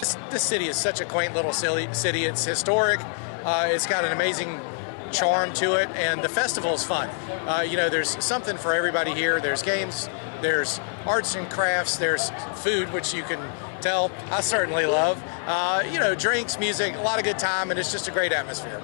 This city is such a quaint little city. It's historic. It's got an amazing charm to it, and the festival is fun. There's something for everybody here. There's games, there's arts and crafts, there's food, which you can tell I certainly love. Drinks, music, a lot of good time, and it's just a great atmosphere.